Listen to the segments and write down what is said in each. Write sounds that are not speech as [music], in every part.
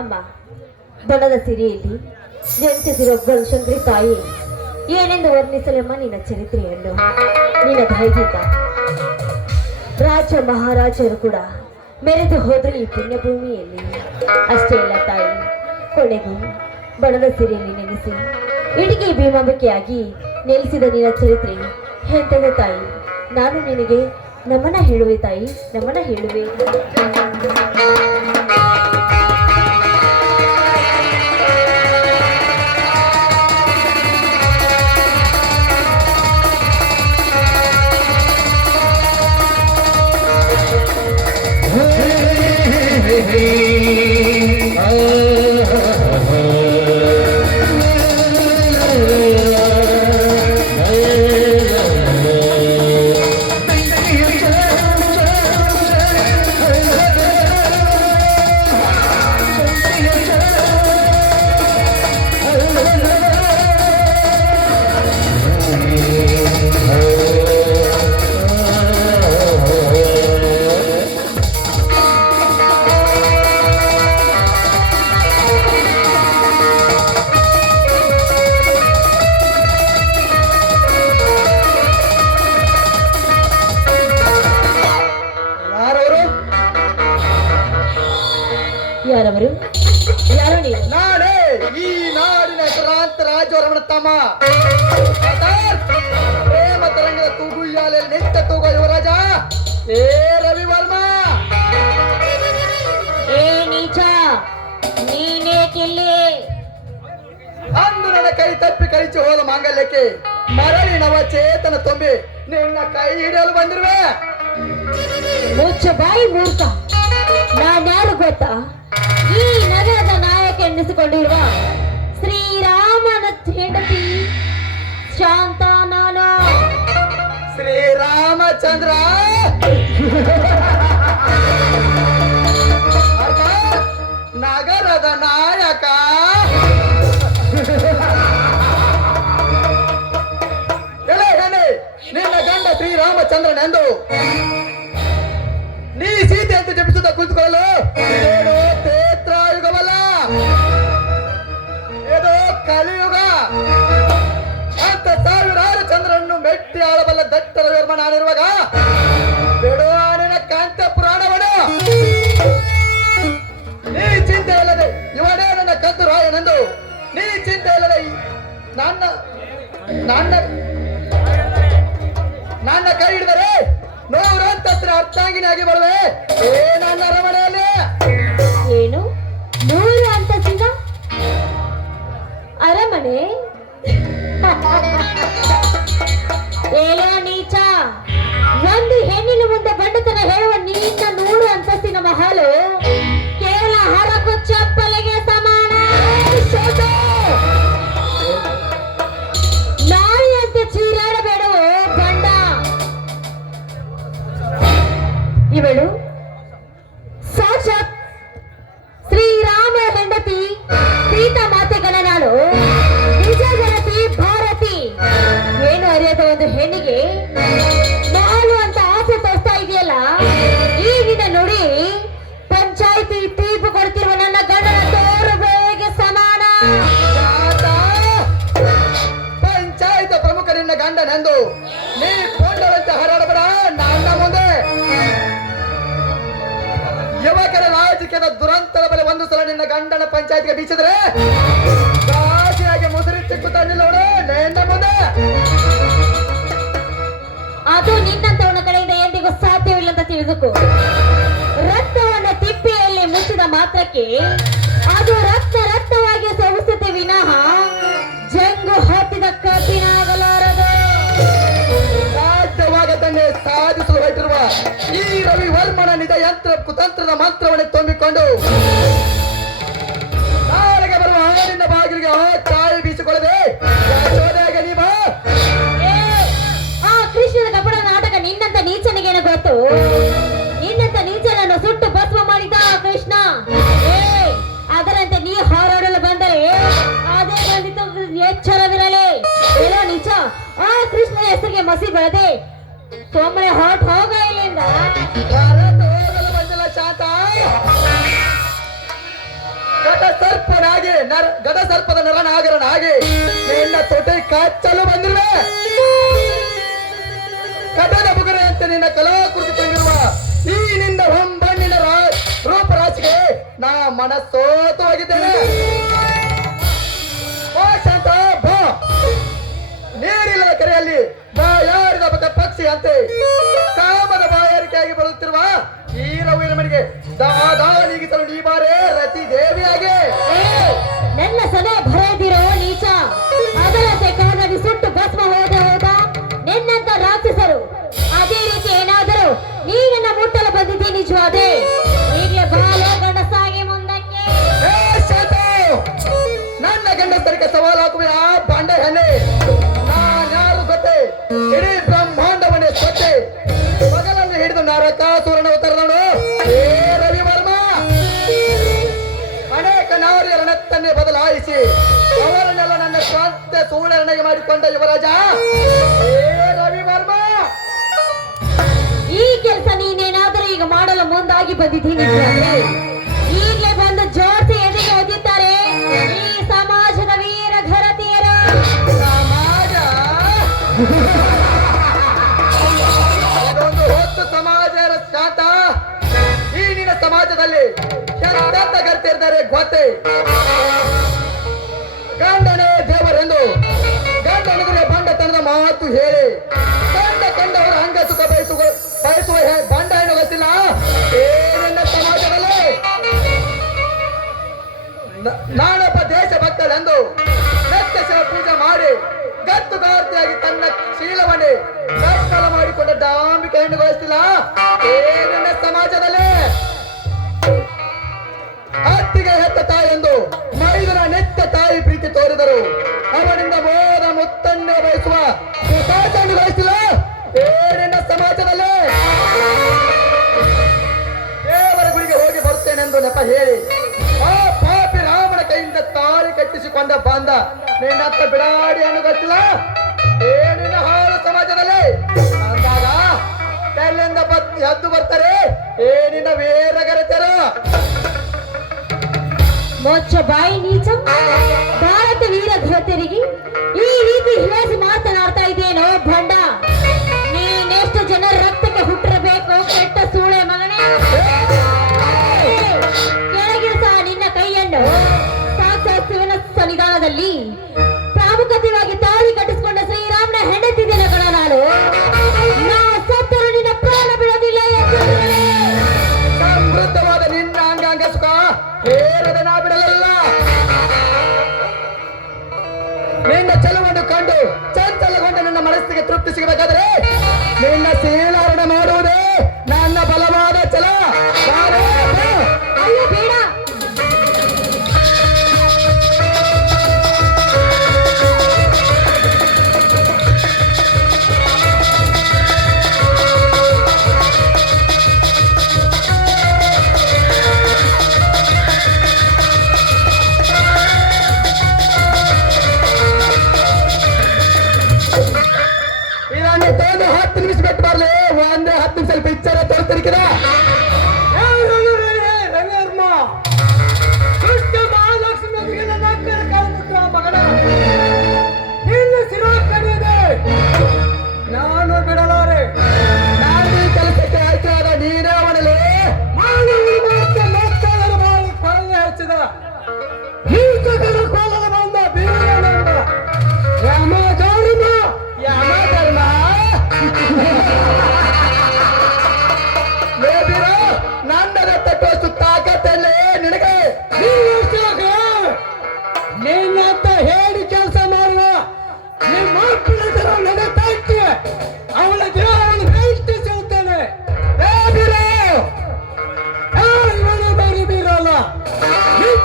ಅಮ್ಮ, ಬಣದ ಸಿರಿಯಲ್ಲಿ ಜನಿಸಿರೋ ಬನಶಂಕರಿ ತಾಯಿ, ಏನೆಂದು ವರ್ಣಿಸಲಮ್ಮ ನಿನ್ನ ಚರಿತ್ರೆಯನ್ನು? ನಿನ್ನ ಧೈರ್ಯದ ರಾಜ ಮಹಾರಾಜರು ಕೂಡ ಮೆರೆದು ಹೋದರು ಈ ಪುಣ್ಯಭೂಮಿಯಲ್ಲಿ. ಅಷ್ಟೇ ಅಲ್ಲ ತಾಯಿ, ಕೊನೆಗೂ ಬಣದ ಸಿರಿಯಲ್ಲಿ ನೆನೆಸಿ, ಇಡಿಗೆ ಭೀಮಾಂಬಿಕೆಯಾಗಿ ನೆಲೆಸಿದ ನಿನ್ನ ಚರಿತ್ರೆ ಎಂಥದ ತಾಯಿ? ನಾನು ನಿನಗೆ ನಮನ ಹೇಳುವೆ ತಾಯಿ, ನಮನ ಹೇಳುವೆ. Hey. ನಿತ್ಯ ತೂಗ ಯುವರಾಜ. ಏ, ರವಿವರ್ಮ. ಏ, ನೀಚ. ನೀನೇಕಿಲ್ಲಿ ಅಂದು ನನ್ನ ಕೈ ತಪ್ಪಿ ಕಳಿಸಿ ಹೋದ ಮಾಂಗಲ್ಯಕ್ಕೆ ಮರಳಿ ನವ ಚೇತನ ತುಂಬಿ ನಿನ್ನ ಕೈ ಹಿಡಿಯಲು ಬಂದಿರುವೆ. ಮುಚ್ಚ ಬಾಯಿ ಮೂರ್ಖ. ನಾನ್ಯಾರು ಗೊತ್ತಾ? ಈ ನಗರದ ನಾಯಕ ಎನ್ನಿಸಿಕೊಂಡಿರುವ ಶ್ರೀರಾಮನ ಹೆಂಡತಿ ಶಾಂತ ನಾನು ಶ್ರೀರಾಮಚಂದ್ರ ಅರ್ಥಾತ್ ನಗರದ ನಾಯಕ ಎಲೆ ಎಲೆ, ನಿನ್ನ ಗಂಡ ಶ್ರೀರಾಮಚಂದ್ರನೆಂದು ನೀ ಸೀತೆ ಅಂತ ಜಪಿಸುತ್ತಾ ಕುಳಿತುಕೊಳ್ಳಲು ಮೆಟ್ಟಿ ಆಳಬಲ್ಲ ದಟ್ಟರ ಧರ್ಮ ನಾನಿರುವಾಗ ಬಿಡುವ ನಿನ್ನ ಕಾಂತ ಪುರಾಣವನು. ನೀ ಚಿಂತೆ ಇಲ್ಲದೆ ಇವನೇ ನನ್ನ ಕದ್ದು ರಾಯನೆಂದು. ನೀ ಚಿಂತೆ ಇಲ್ಲದೆ ನನ್ನ ನನ್ನ ನನ್ನ ಕೈ ಹಿಡಿದರೆ ನೂರಂತಸ್ತ್ರ ಅರ್ಥಾಂಗಿನಿಯಾಗಿ ಬರುವೆ. ಏ ನನ್ನ ಅರಮನೆಯಲ್ಲಿ. ಏನು? ನೂರು ಅಂತಸ್ತಿನ ಅರಮನೆ? [laughs] ಏಲೋ ನೀಚ? ಒಂದು ಹೆಣ್ಣಿನ ಮುಂದೆ ಬಂಡತನ ಹೇಳುವ ನಿನ್ನ ನೂರು ಅಂತಸ್ತಿನ ಮಹಲು. ಕೇವಲ ಹರಕು ಚಪ್ಪಲಿಗೆ ರಾಜಕೀಯದ ದುರಂತರ ಬಲೆ ಒಂದು ಸಲ ನಿನ್ನ ಗಂಡನ ಪಂಚಾಯತ್ಗೆ ಬೀಸಿದ್ರೆ ರಾಜಿಯಾಗಿ ಮುಸುರಿ ಚಿಕ್ಕುತ್ತಾ ನಿಲ್ಲೋಡು ನಿನ್ನ ಮುಂದೆ. ಅದು ನಿನ್ನಂತವನ ಕಡೆಯಿಂದ ಎಂದಿಗೂ ಸಾಧ್ಯವಿಲ್ಲ ಅಂತ ತಿಳಿದುಕೋ. ರಕ್ತವನ್ನ ತಿಪ್ಪೆಯಲ್ಲಿ ಮುಚ್ಚಿದ ಮಾತ್ರಕ್ಕೆ ಅದು ರಕ್ತ ರಕ್ತವಾಗಿ ಸವಿಸುತ್ತೆ ವಿನಃ ಜಂಗು ಹತ್ತಿದ ಕಬ್ಬಿನಾಗಲಾರದು ಸಾಧಿಸಲು ಈ ರವಿ ವರ್ಮನ ನಿಜ ಯಂತ್ರ, ಕುತಂತ್ರದ ಮಂತ್ರವನ್ನು ತುಂಬಿಕೊಂಡು ನಾಳೆಗೆ ಬರುವ ಹಣದಿಂದ ಬಾಗಿಲಿಗೆ ಕಾಯಿ ಬೀಸಿಕೊಳ್ಳದೆ ಯಶೋದೆಗೆ ನೀ ಬಾ ಆ ಕೃಷ್ಣನ ಕಪಡ ನಾಟಕ ನಿನ್ನಂತ ನೀಚನಿಗೇನು ಗೊತ್ತು? ನಿನ್ನಂತ ನೀಚನನ್ನು ಸುಟ್ಟು ಭಸ್ಮ ಮಾಡಿದ ಕೃಷ್ಣ? ಅದರಂತೆ ನೀ ಹಾರಾಡಲು ಬಂದರೆ ಅದೇ ಬಂದಿತು ಎಚ್ಚರವಿರಲಿ. ಏನೋ ನಿಜ? ಆ ಕೃಷ್ಣನ ಹೆಸರಿಗೆ ಮಸಿ ಬೆಳೆದೆ ಸೊಮ್ಮನೆ ಹೊರಟು ಹೋಗ ಇಲ್ಲಿಂದ. ಗಡ ಸರ್ಪನಾಗಿ ನರ ಸರ್ಪದ ನರನಾಗರನಾಗಿ ನಿನ್ನ ತೊಟೆ ಕಚ್ಚಲು ಬಂದಿರುವೆ. ಕಟದ ಅಂತ ನಿನ್ನ ಕಲಾಕೃತಿ ತಂದಿರುವ ಈ ನಿನ್ನ ಹೊಂಬಣ್ಣಿನ ರೂಪರಾಶಿಗೆ ನಾ ಮನಸ್ಸೋತವಾಗಿದ್ದೇನೆ. ಓ ಶಾಂತ, ಬಾ. ನೀರಿಲ್ಲದ ಕರೆಯಲ್ಲಿ ಅಂತೆ ಕಾಮದ ಬಾಯಾರಿಕೆಯಾಗಿ ಬರುತ್ತಿರುವ ಈ ರವಿನ ಮನೆಗೆ ನೀಗಿಸಲು ನೀ ಬಾರೇ ರತಿ ದೇವಿಯಾಗೆ. ನನ್ನ ಸದಾ ಭಯದಿರೋ ನೀಚ. ಅದರಂತೆ ಕಾದಡಿ ಸುಟ್ಟು ಭಸ್ಮ ಹೋದ ಹೋದ ನಿನ್ನಂತ ರಾಕ್ಷಸರು. ಅದೇ ರೀತಿ ಏನಾದರೂ ನೀನನ್ನ ಮುಟ್ಟಲು ಬಂದಿದ್ದೀನಿ ನಿಜವಾದೆ? ಮಾಡಿಕೊಂಡ ಯುವರಾಜ? ಏ ರವಿವರ್ಮ! ಈ ಕೆಲಸ ನೀನೇನಾದರೂ ಈಗ ಮಾಡಲು ಮುಂದಾಗಿ ಬಂದಿದ್ದೀನಿ ಈಗಲೇ ಬಂದು ಜೋಡಿಸಿ ಎದೆಗೆ ಒದ್ದಿದ್ದಾರೆ ಈ ಸಮಾಜದ ವೀರ ಘರತಿಯರ. ಸಮಾಜ? ಇದೊಂದು ಹೊತ್ತು ಸಮಾಜ ಶಾಂತ ಈ ನಿನ್ನ ಸಮಾಜದಲ್ಲಿ ಗರ್ತಿರ್ತಾರೆ ಗೊತ್ತೇ. ಗಂಡನೇ ಬಂಡತನದ ಮಾತು ಹೇಳಿ. ಕಂಡ ಕಂಡವರ ಹಂಗ ಸುಖ ಬಯಸುವ ಬಯಸುವ ಬಂಡ ಏನು ಗೊತ್ತಿಲ್ಲ ಏನೆಲ್ಲ ಸಮಾಜದಲ್ಲಿ? ನಾನೊಬ್ಬ ದೇಶ ಭಕ್ತರೆಂದು ನೆಚ್ಚ ಪೂಜೆ ಮಾಡಿ ಗತ್ತುಗಾರ್ತಿಯಾಗಿ ತನ್ನ ಶೀಲವನ್ನೇ ಕಷ್ಟ ಮಾಡಿಕೊಂಡ ಡಾಂಬಿಕೆ ಹೆಣ್ಣು ಗಳಿಸ್ತಿಲ್ಲ ಏನೆಲ್ಲ ಸಮಾಜದಲ್ಲಿ? ಹತ್ತಿಗೆ ಹೆತ್ತ ತಾಯೆಂದು ಮೈದನ ನೆತ್ತ ತಾಯಿ ಪ್ರೀತಿ ತೋರಿದರು. ಅವರಿಂದ ಮೋದ ಮುತ್ತನ್ನೇ ಬಯಸುವ ಬಯಸಿಲ್ಲ? ಏನಿನ ಸಮಾಜದಲ್ಲಿ! ದೇವರ ಗುಡಿಗೆ ಹೋಗಿ ಬರುತ್ತೇನೆಂದು ನೆಪ ಹೇಳಿ, ಆ ಪಾಪಿ ರಾಮನ ಕೈಯಿಂದ ತಾಳಿ ಕಟ್ಟಿಸಿಕೊಂಡ ಬಂದ ನಿನ್ನತ್ತ ಬಿಡಾಡಿ ಅನುಗತ್ತಿಲ್ಲ ಏನಿನ ಹಾಳು ಸಮಾಜದಲ್ಲಿ! ಅಂದಾಗ ಎಲ್ಲಿಂದ ಎದ್ದು ಬರ್ತಾರೆ. ಏನಿನ ವೀರಗರಚರ ಮೋಚ ಬಾಯಿ ನೀಚ. ಭಾರತ ವೀರ ಧೋತರಿಗೆ ಈ ರೀತಿ ಹೇಸಿ ಮಾತನಾಡ್ತಾ ಇದೆಯೇನೋ ಸಿಗಬೇಕಾದ್ರೆ ನಿನ್ನ ಶೀಲಾರಣ ಮಾಡುವುದೇ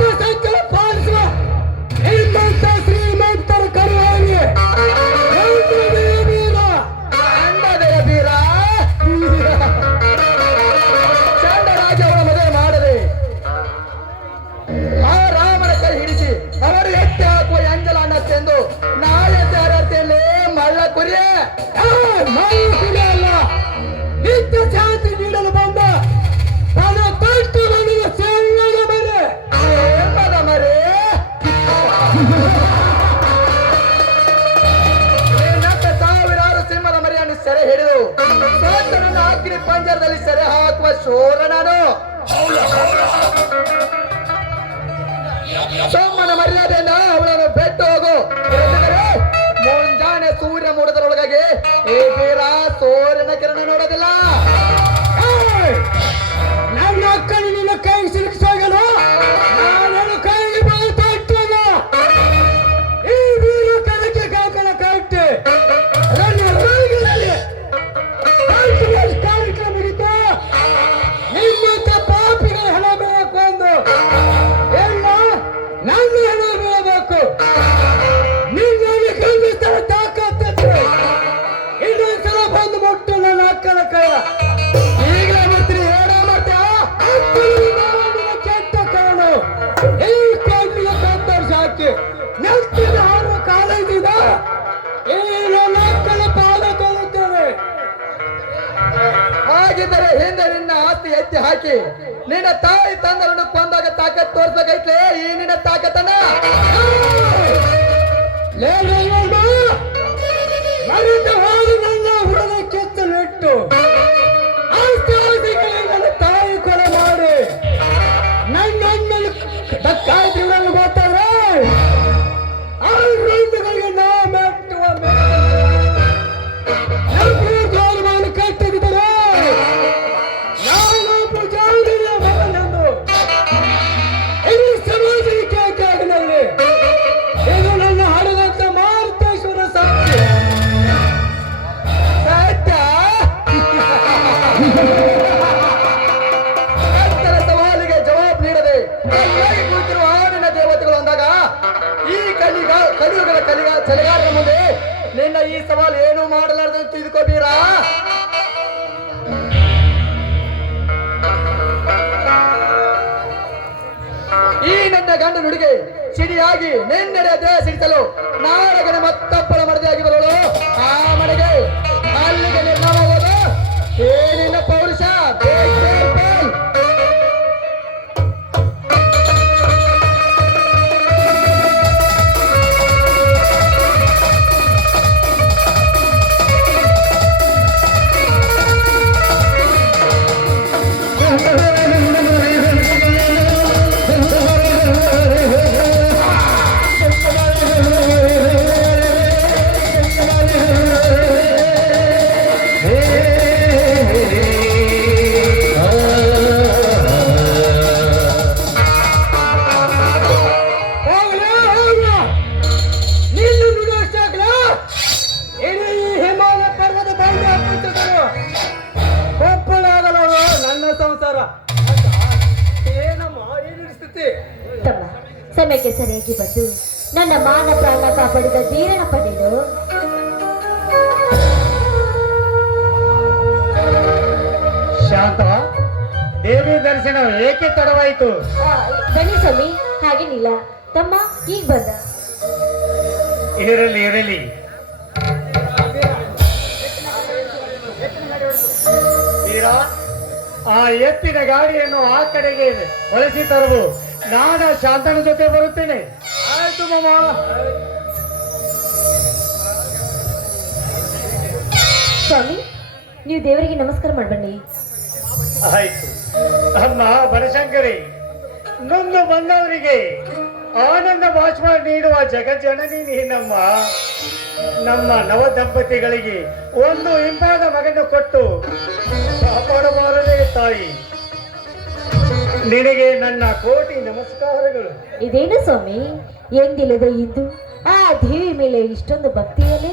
ನಿತ್ಯ ಪಂಜರದಲ್ಲಿ ಸೆರೆ ಹಾಕುವ ಶೋರ ನಾನು. ಸೋಮನ ಮರ್ಯಾದೆನಾ ನಿನ್ನ ಆಸ್ತಿ ಎತ್ತಿ ಹಾಕಿ ನಿನ್ನ ತಾಯಿ ತಂದರನ್ನು ಕೊಂದಾಗ ತಾಕತ್ ತೋರ್ಸಬೇಕೈತ್ಲೆ ಈ ನಿನ್ನ ತಾಕತ್ತನ್ನ. ಮರಿತವಾದ ನನ್ನ ಕಿತ್ತಲಿಟ್ಟು ಗಂಡು ನುಡಿಗೆ ಸಿಡಿಯಾಗಿ ನಿನ್ನೆಡೆ ದೇಹ ಸಿಡಿಸಲು ನಾಡಗನೆ ಶಾಂತ ದೇವಿ ದರ್ಶನ ಏಕೆ ತಡವಾಯಿತು? ಬನ್ನಿ ಸ್ವಾಮಿ ಹಾಗೇನಿಲ್ಲ ತಮ್ಮ ಈಗ ಬಂದ. ಇರಲಿ ಇರಲಿ. ತೀರಾ ಆ ಎತ್ತಿನ ಗಾಡಿಯನ್ನು ಆ ಕಡೆಗೆ ಬಳಸಿ ತರವು. ನಾನು ಶಾಂತನ ಜೊತೆ ಬರುತ್ತೇನೆ. ಆಯ್ತು ಮಾಮ. ಸ್ವಾಮಿ ನೀವು ದೇವರಿಗೆ ನಮಸ್ಕಾರ ಮಾಡ್ಬನ್ನಿ. ಆಯ್ತು. ಅಮ್ಮ ಬನಶಂಕರಿ ನೊಂದು ಬಂದವರಿಗೆ ಆನಂದ ಭಾಷಣ ನೀಡುವ ಜಗಜ್ಜನನಿ ನೀನಮ್ಮ. ನಮ್ಮ ನವ ದಂಪತಿಗಳಿಗೆ ಒಂದು ಇಂಪಾದ ಮಗನ್ನು ಕೊಟ್ಟು ಕಾಪಾಡಬಾರದೇ ತಾಯಿ. ನಿನಗೆ ನನ್ನ ಕೋಟಿ ನಮಸ್ಕಾರಗಳು. ಇದೇನು ಸ್ವಾಮಿ? ಎಂದಿಲ್ಲದ ಇದ್ದು ಆ ದೇವಿ ಮೇಲೆ ಇಷ್ಟೊಂದು ಭಕ್ತಿಯಲ್ಲೇ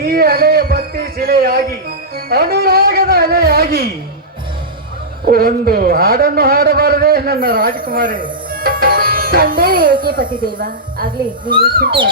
ಈ ಹಳೆಯ ಭಕ್ತಿ ಶಿಲೆಯಾಗಿ ಅನುರಾಗದ ಅಲೆಯಾಗಿ ಒಂದು ಹಾಡನ್ನು ಹಾಡಬಾರದೆ ನನ್ನ ರಾಜಕುಮಾರಿ. ತಂದೆ ಏಕೆ ಪತಿದೇವ? ಆಗ್ಲಿ ನೀವು ಚಿಂತೆ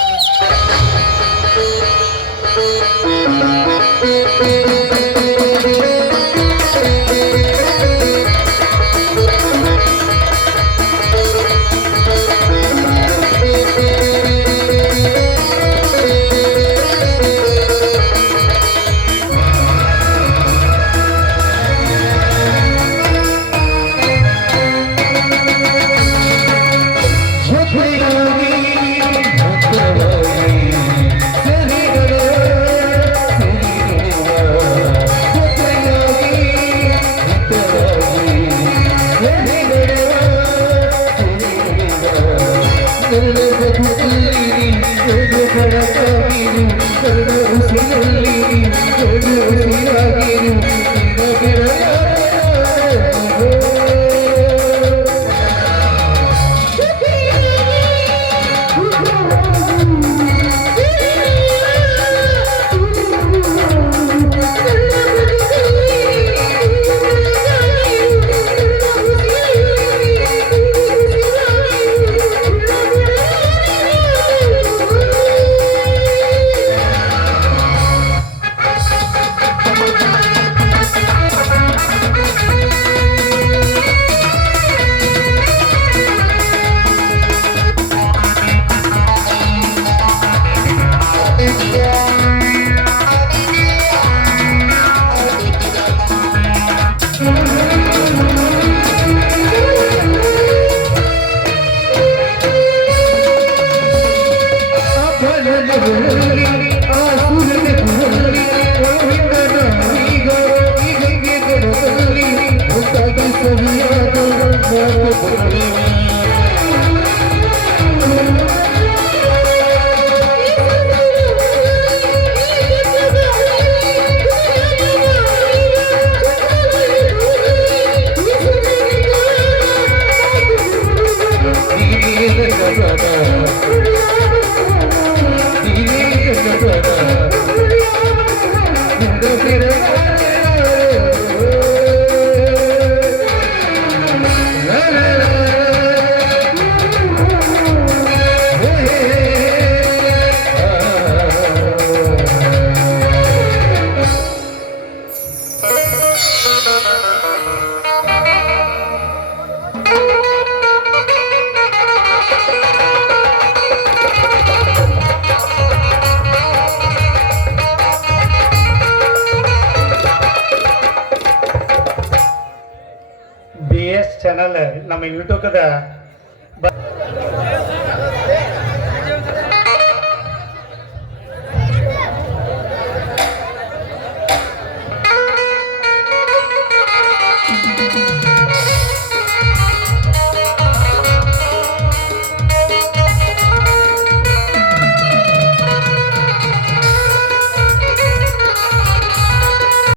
ಚಾನಲ್ ನಮ್ಮ ಯೂಟ್ಯೂಬ್ದ